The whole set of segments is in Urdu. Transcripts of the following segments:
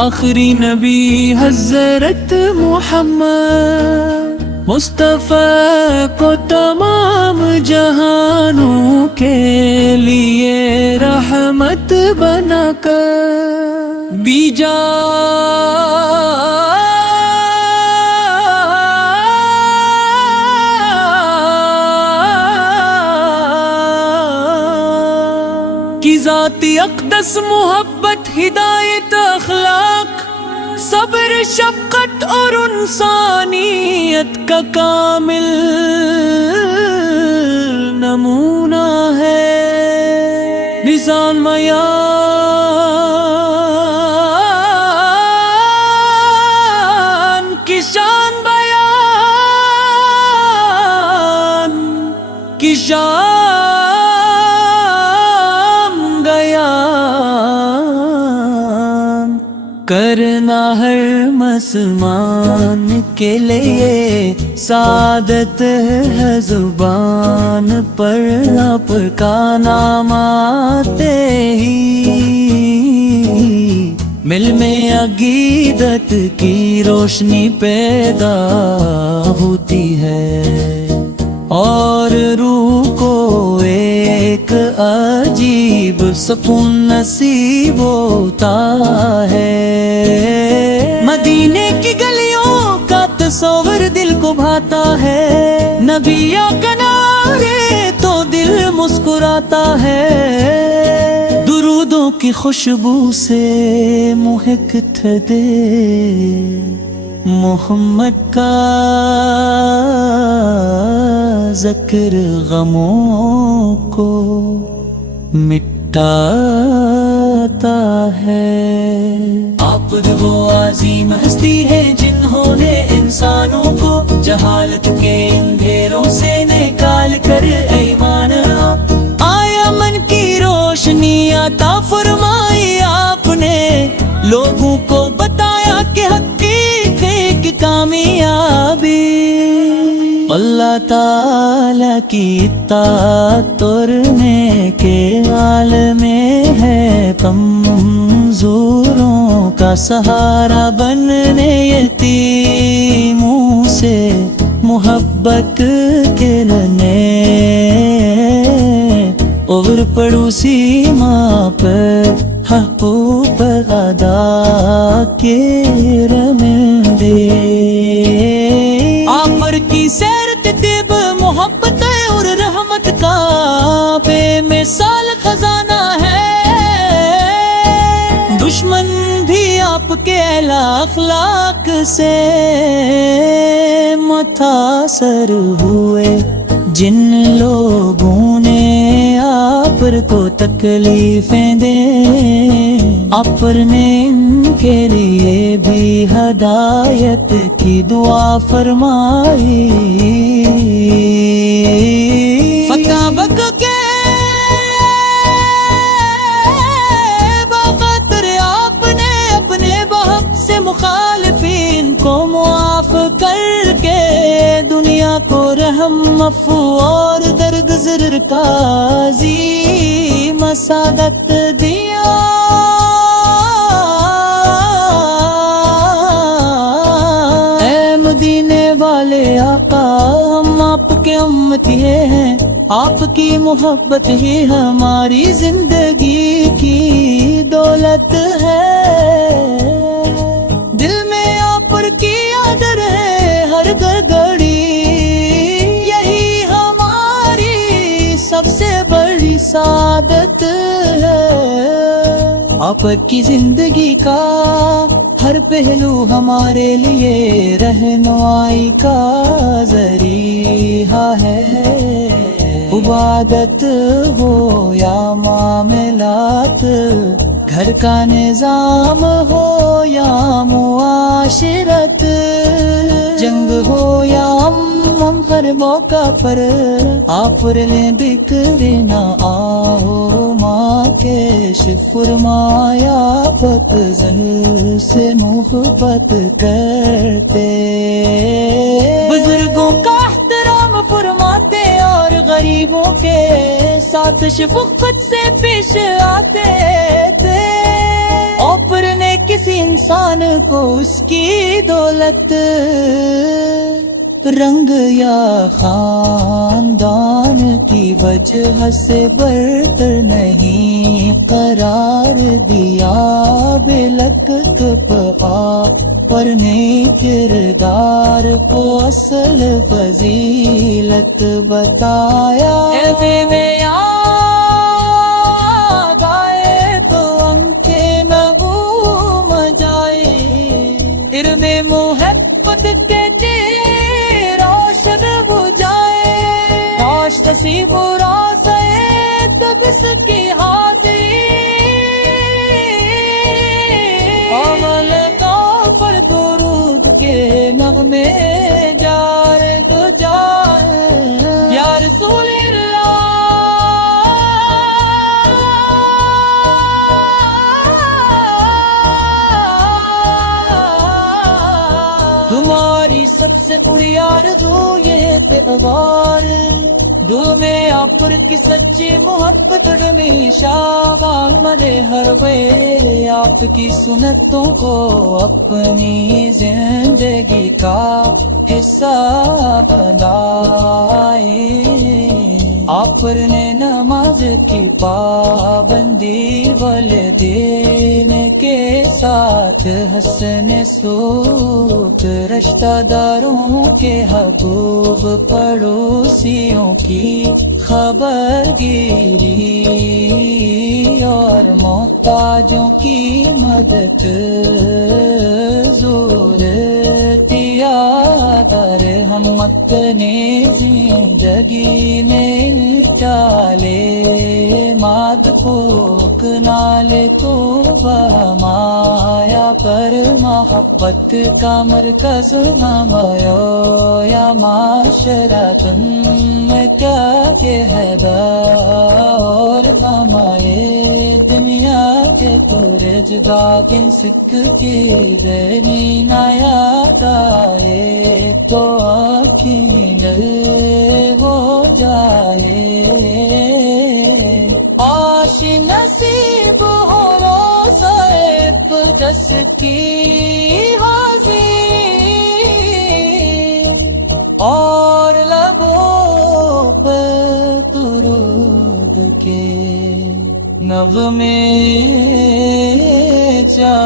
آخری نبی حضرت محمد مصطفیٰ کو تمام جہانوں کے لیے رحمت بنا کر بیجا کی ذاتی اقدس محبت ہدایت اخلاق صبر شفقت اور انسانیت کا کامل نمونہ ہے نظام بیان کی شان بیان کی شان کرنا ہر مسلمان کے لیے سعادت ہے زبان پر آپ کا نام آتے ہی مل میں عقیدت کی روشنی پیدا ہوتی ہے اور روح کو ایک عجیب سکون نصیب ہوتا ہے مدینے کی گلیوں کا تصور دل کو بھاتا ہے نبی کا نعرے تو دل مسکراتا ہے درودوں کی خوشبو سے مہکتا دے محمد کا ذکر غموں کو مٹاتا ہے آپ وہ عظیم ہستی ہے جنہوں نے انسانوں کو جہالت کے اندھیروں سے نکال کر ایمان آیا من کی روشنی عطا فرمائی آپ نے لوگوں کو بتایا کہ حقیقت کی کامیابی اللہ تعالی کی اطاعت کرنے کے حال میں ہے کمزوروں کا سہارا بننے یتیموں سے محبت کرنے اور پڑوسی ماں پر حقوق ادا کرنے آمر کی سیر طب محبت اور رحمت کا بے مثال خزانہ ہے دشمن بھی آپ کے اعلیٰ اخلاق سے متاثر ہوئے جن لوگوں نے آپ کو تکلیفیں دیں آپ نے ان کے لیے بھی ہدایت کی دعا فرمائی فتح بک کے بخاطر آپ نے اپنے بحق سے مخالفین کو معاف کر کے دنیا کو رحم عفو اور درگزر کا عظیم سعادت دیا اے مدینے والے آقا ہم آپ کے امتی ہیں آپ کی محبت ہی ہماری زندگی کی دولت ہے دل میں آپ پر کی یاد رہے ہر گھڑی یہی ہماری سب سے بڑی سعادت ہے آپ کی زندگی کا ہر پہلو ہمارے لیے رہنمائی کا ذریعہ ہے عبادت ہو یا معاملات گھر کا نظام ہو یا معاشرت جنگ ہو یا ہر موقع پر آپ لیں بکھرے نہ آؤ ماں کے فرمایا پتزل سے محبت کرتے بزرگوں کا احترام فرماتے اور غریبوں کے ساتھ شفقت سے پیش آتے تھے اوپر نے کسی انسان کو اس کی دولت، رنگ یا خاندان کی وجہ سے برتر نہیں قرار دیا، بے لگت پا پر نیک کردار کو اصل فضیلت بتایا۔ اے بیوے یاد آئے تو ہم کے نغم جائے، ارم محبت کے روشن بجھائے، کاش نصیب راز ہے تب اس کی حاضری، عمل کا پر درود کے نغمے جارے تو جائے، یا رسول اللہ تمہاری سب سے بڑی آرزو یہ پیغار، دل میں آپ پر کی سچی محبت ہمیشہ ملے ہر وے، آپ کی سنتوں کو اپنی زندگی کا حصہ بنائے، آپ نے نماز کی پابندی والدین کے ساتھ حسن سلوک، رشتہ داروں کے حقوق، پڑوسیوں کی خبر گیری اور محتاجوں کی مدد، ضرورت یادار ہم اپنی زندگی میں ڈالے، مات پھوک نالے تو مایا پر محبت کا مرکز نمایو، یا معاشرہ تم کیا کہ ہے اور ہمارے دنیا کے پورے جدا کن سکھ کی دینی نایا گائے تو آنکھیں ہو جائے، آش نصیب ہو روزہ اقدس کی حاضری، اور لبوں پر درود کے نغمے جا۔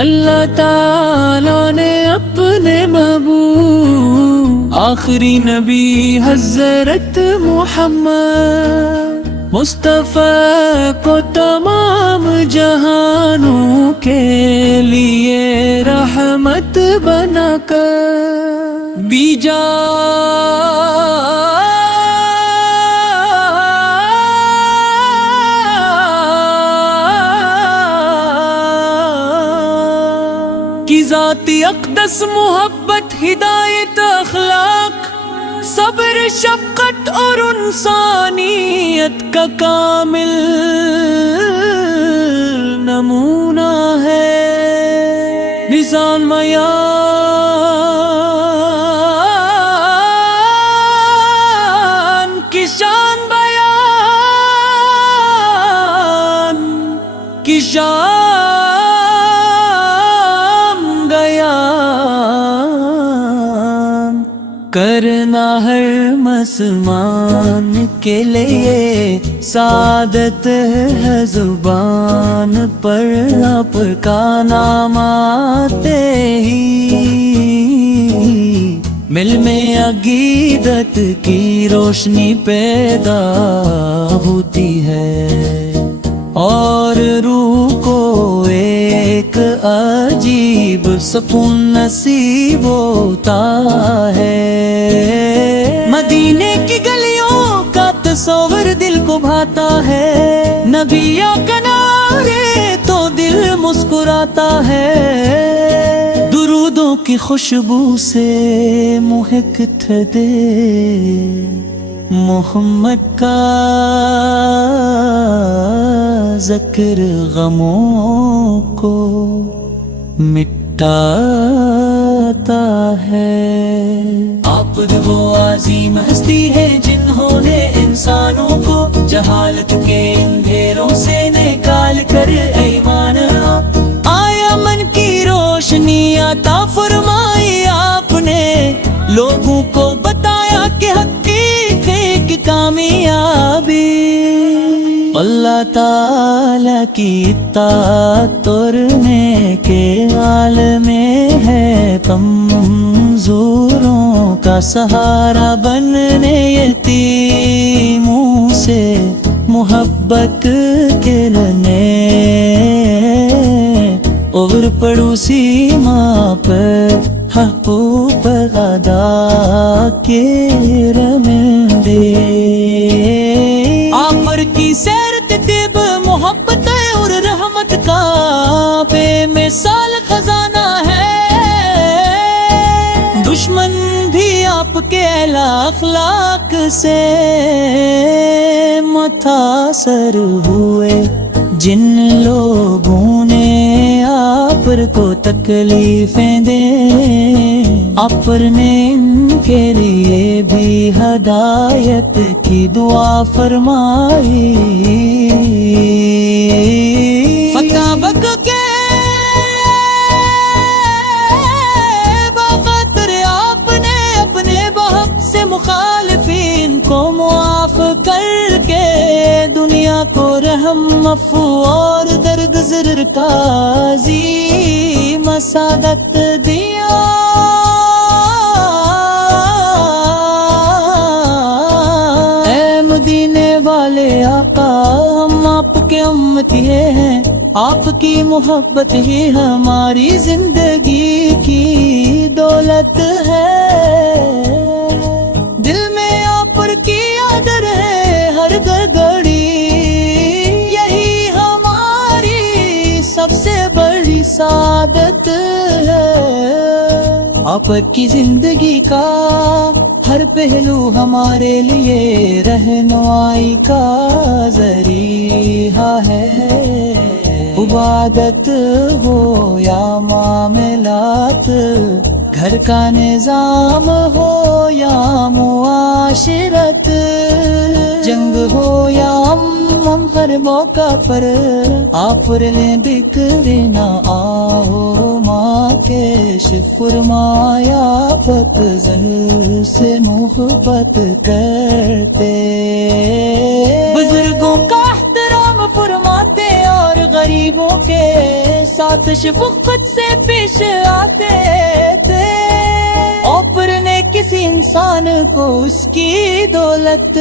اللہ تعالیٰ نے اپنے محبوب آخری نبی حضرت محمد مصطفیٰ کو تمام جہانوں کے لیے رحمت بنا کر بیجا، کی ذاتی اقدس محبت، ہدایت، اخلاق، صبر، شفقت اور انسانیت کا کامل نمونہ ہے، نظام معیار کی شان بیان کی شان کرنا ہر مسلمان کے لیے سعادت ہے، زبان پر آپ کا نام آتے ہی مل میں عقیدت کی روشنی پیدا ہوتی ہے، اور روح کو ایک عجیب سکون نصیب ہوتا ہے، مدینے کی گلیوں کا تصور دل کو بھاتا ہے، نبیوں کے نعرے تو دل مسکراتا ہے، درودوں کی خوشبو سے مہکت دے محمد کا ذکر غموں کو مٹاتا ہے۔ آپ خود وہ عظیم ہستی ہے جنہوں نے انسانوں کو جہالت کے اندھیروں سے نکال کر ایمان آیا من کی روشنی عطا فرمائی آپ نے، لوگوں کو بتایا کہ حقیقت کی کامیابی اللہ تعالی کی اطاعت کرنے کے حال میں ہے، کمزوروں کا سہارا بننے، یتیموں سے محبت کرنے، اور پڑوسی ماں پر حقوق ادا کرنے۔ آپ پر کی سیرت طب محبت اور رحمت کا بے مثال خزانہ ہے، دشمن بھی آپ کے اعلیٰ اخلاق سے متاثر ہوئے، جن لوگوں نے آپ کو تکلیفیں دیں، آپ پر نے ان کے لیے بھی ہدایت کی دعا فرمائی۔ فتح بک کے بخاطر آپ نے اپنے بحق سے مخالفین کو معاف کر کے دنیا کو رحم عفو اور درگزر کا عظیم سعادت دیا۔ اے مدینے والے آقا، ہم آپ کے امتی ہیں، آپ کی محبت ہی ہماری زندگی کی دولت ہے، دل میں آپ پر کی یاد رہے ہر گھڑی، یہی ہماری سب سے بڑی سعادت ہے۔ آپ کی زندگی کا ہر پہلو ہمارے لیے رہنمائی کا ذریعہ ہے، عبادت ہو یا معاملات، گھر کا نظام ہو یا معاشرت، جنگ ہو یا ہم ہر موقع پر آپ نے بکھرے نہ آؤ، ماں کے فرمایا پتزل سے محبت کرتے، بزرگوں کا احترام فرماتے اور غریبوں کے ساتھ شفقت سے پیش آتے تھے، اوپر نے کسی انسان کو اس کی دولت،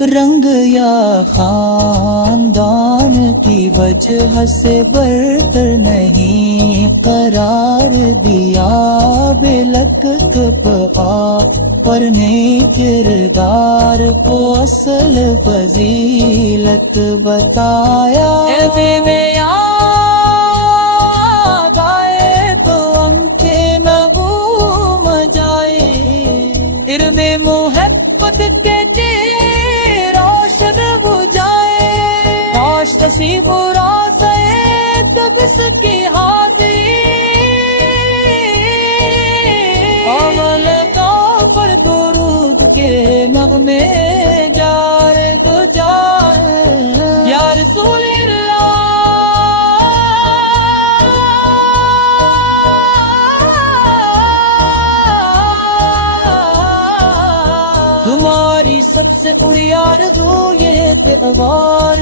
رنگ یا خاندان کی وجہ سے برتر نہیں قرار دیا، بلک کپا پر نیک کردار کو اصل فضیلت بتایا۔ اے بے یاد آئے تو ہم کے نغم جائے، ارم محبت کے سی برا سے تب اس کی حاضری، عمل کا پر درود کے نغمے جارے تو جائے، یا رسول اللہ ہماری سب سے بڑی آرزو یہ تہوار،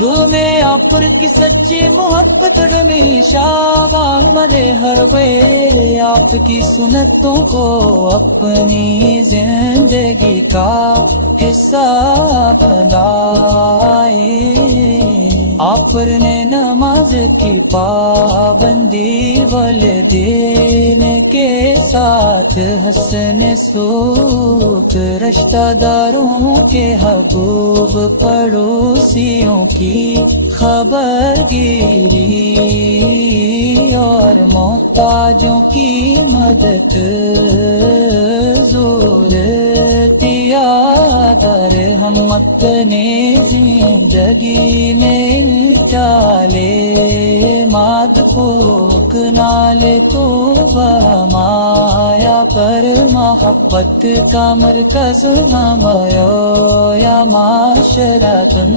دل میں آپ پر کی سچی محبت ہمیشہ مانگے ہر وے، آپ کی سنتوں کو اپنی زندگی کا حصہ بنائے، آپ پر نے نماز کی پابندی والدین کے ساتھ حسن سلوک، رشتہ داروں کے حقوق، پڑوسیوں کی خبر گیری اور محتاجوں کی مدد، ضرورت یاد ہم اپنے زندگی میں ڈالے، مات پھوک نالے تو مایا پر محبت کا مرکز نمایو یا معاشرہ تم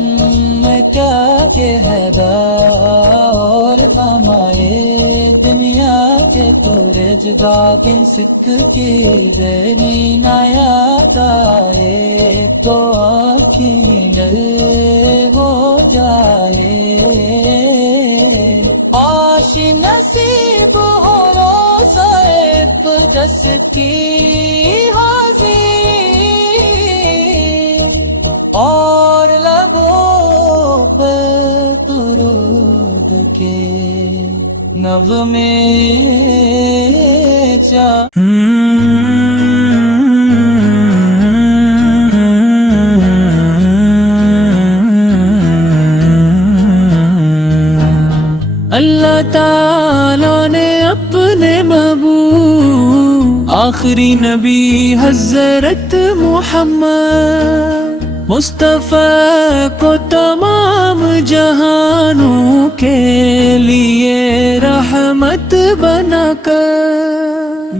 میں کیا کہ ہے دور ہمارے دنیا کے تورے جدا کن سکھ کی دینی نایا گائے تو آنکھیں نل ہو جائے آش نصیب ہو روزہ دس کی حاضری اور لبوں پر درود کے نغمے چا اللہ تعالیٰ نے اپنے محبوب آخری نبی حضرت محمد مصطفیٰ کو تمام جہانوں کے لیے رحمت بنا کر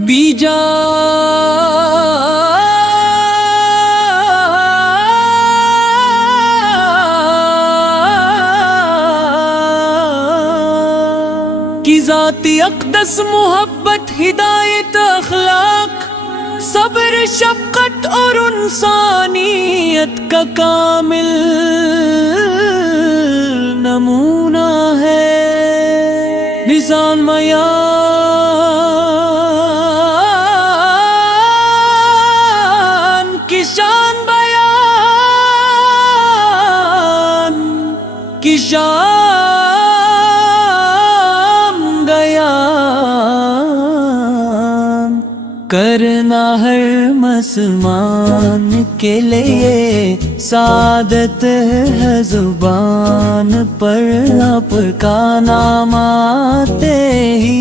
بیجا کی ذاتی اقدس محبت ہدایت اخلاق صبر شفقت اور انسانیت کا کامل نمونہ ہے نظام معیار کی شان بیان کی شان کرنا ہر مسلمان کے لیے سعادت ہے زبان پر آپ کا نام آتے ہی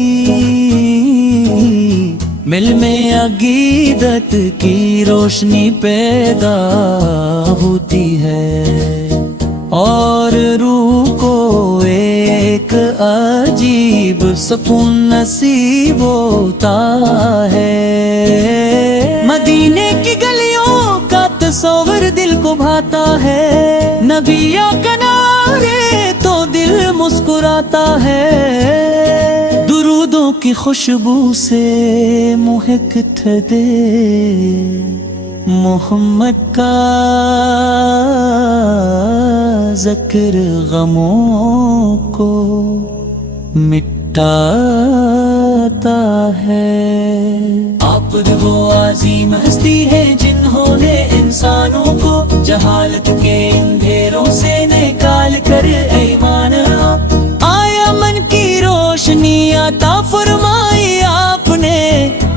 مل میں عقیدت کی روشنی پیدا ہوتی ہے اور روح کو ایک عجیب سکون نصیب ہوتا ہے مدینے کی گلیوں کا تصور دل کو بھاتا ہے نبی کا نعرے تو دل مسکراتا ہے درودوں کی خوشبو سے مہکت دے محمد کا ذکر غموں کو مٹاتا ہے آپ وہ عظیم ہستی ہے جنہوں نے انسانوں کو جہالت کے اندھیروں سے نکال کر ایمان آیا من کی روشنی عطا فرمائی آپ نے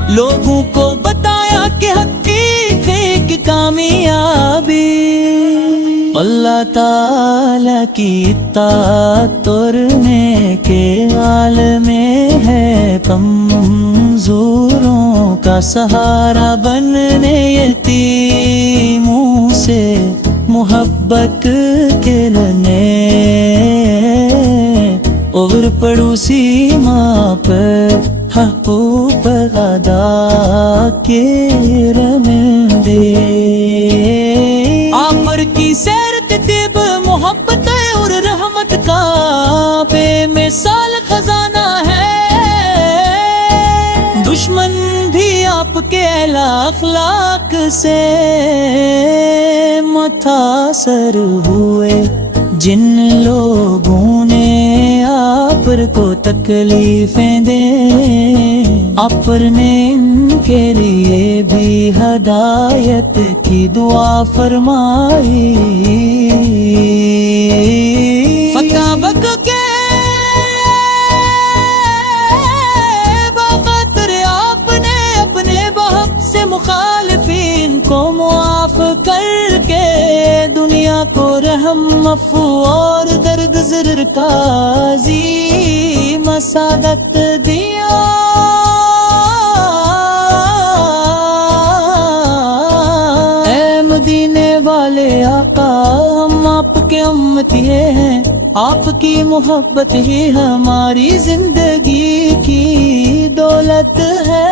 لوگوں کو بتایا کہ حقیقی کامیابی اللہ تعالیٰ کی اطاعت توڑنے کے عالم میں ہے کمزوروں کا سہارا بننے یتیموں سے محبت کرنے اور پڑوسی ماں پر حقوق ادا کرنے آپ پر کی سیر طب محبت اور رحمت کا بے مثال خزانہ ہے دشمن بھی آپ کے اعلیٰ اخلاق سے متاثر ہوئے جن لوگوں نے آپ کو تکلیفیں دیں آپ نے ان کے لیے بھی ہدایت کی دعا فرمائی فتح بک کے بخاطر آپ نے اپنے بحق سے مخالفین کو معاف کر کے دنیا کو رحم عفو اور درگزر کا عظیم سعادت دیا اے مدینے والے آقا ہم آپ کے امتی ہیں آپ کی محبت ہی ہماری زندگی کی دولت ہے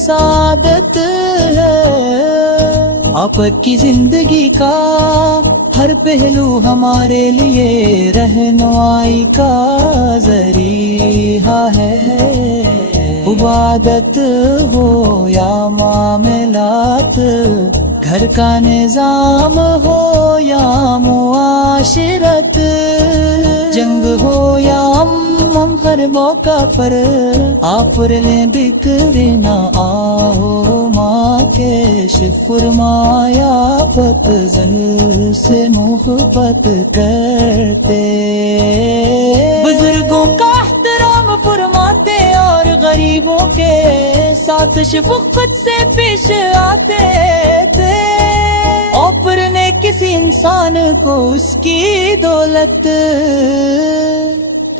سعادت ہے، آپ کی زندگی کا ہر پہلو ہمارے لیے رہنمائی کا ذریعہ ہے۔ عبادت ہو یا معاملات، گھر کا نظام ہو یا معاشرت، جنگ ہو یا ہم ہر موقع پر آپ نے بکھرے نہ آؤ ماں کے فرمایا پتزل سے محبت کرتے، بزرگوں کا احترام فرماتے اور غریبوں کے ساتھ شفقت سے پیش آتے تھے۔ اوپر نے کسی انسان کو اس کی دولت،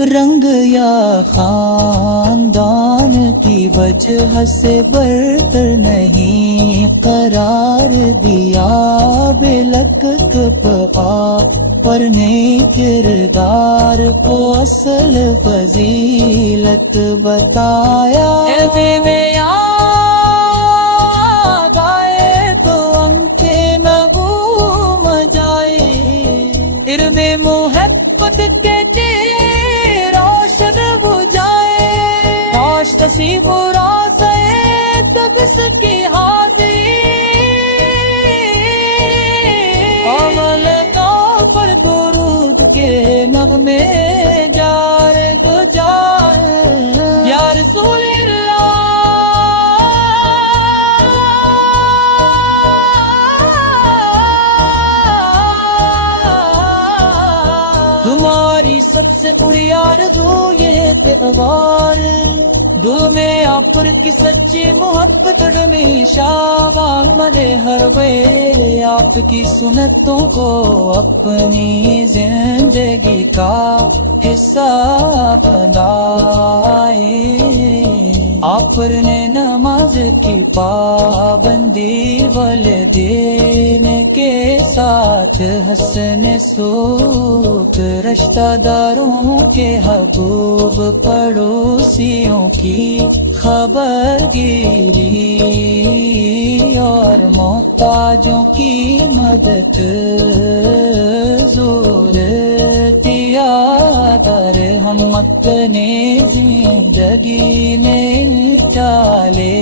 رنگ یا خاندان کی وجہ سے برتر نہیں قرار دیا، بلک پا پر نیک کردار کو اصل فضیلت بتایا۔ میں یاد آئے تو ہم کے نغم جائے، علم محبت کے نصیب راز تقص کی حاضری، عمل کا پر درود کے نغمے جار تو جائے یا رسول اللہ۔ تمہاری سب سے بڑی آرزو یہ تہوار، دل میں آپ پر کی سچی محبت ہمیشہ ملے ہر وے، آپ کی سنتوں کو اپنی زندگی کا حصہ بنائے، آپ نے نماز کی پابندی والدین کے ساتھ حسن سلوک، رشتہ داروں کے حقوق، پڑوسیوں کی خبر گیری اور محتاجوں کی مدد، در ہم اپنے زندگی میں ڈالے،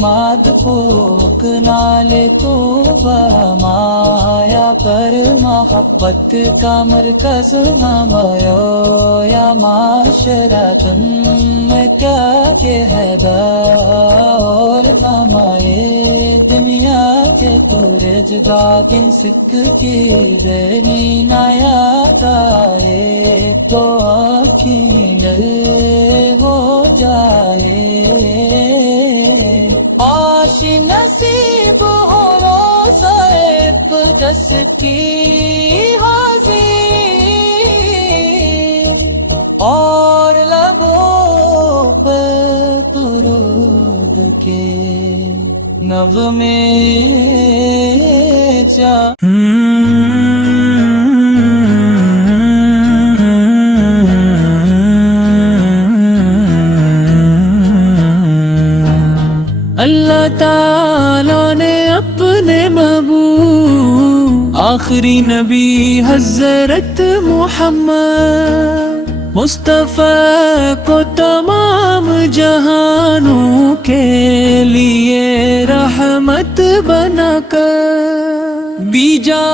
مات پھوک نالے کو برمایا کر، محبت کا مرکز نمایا یا معاشرہ تم میں کیا کہ ہے اور نمائے دنیا کے تورے جدا کن سکھ کی دینی نایا کائے تو آنکھیں ہو جائے، آش نصیب ہو روزہ اقدس کی حاضری، اور لبوں پر درود کے نغمے جا۔ اللہ تعالیٰ نے اپنے محبوب آخری نبی حضرت محمد مصطفیٰ کو تمام جہانوں کے لیے رحمت بنا کر بھیجا۔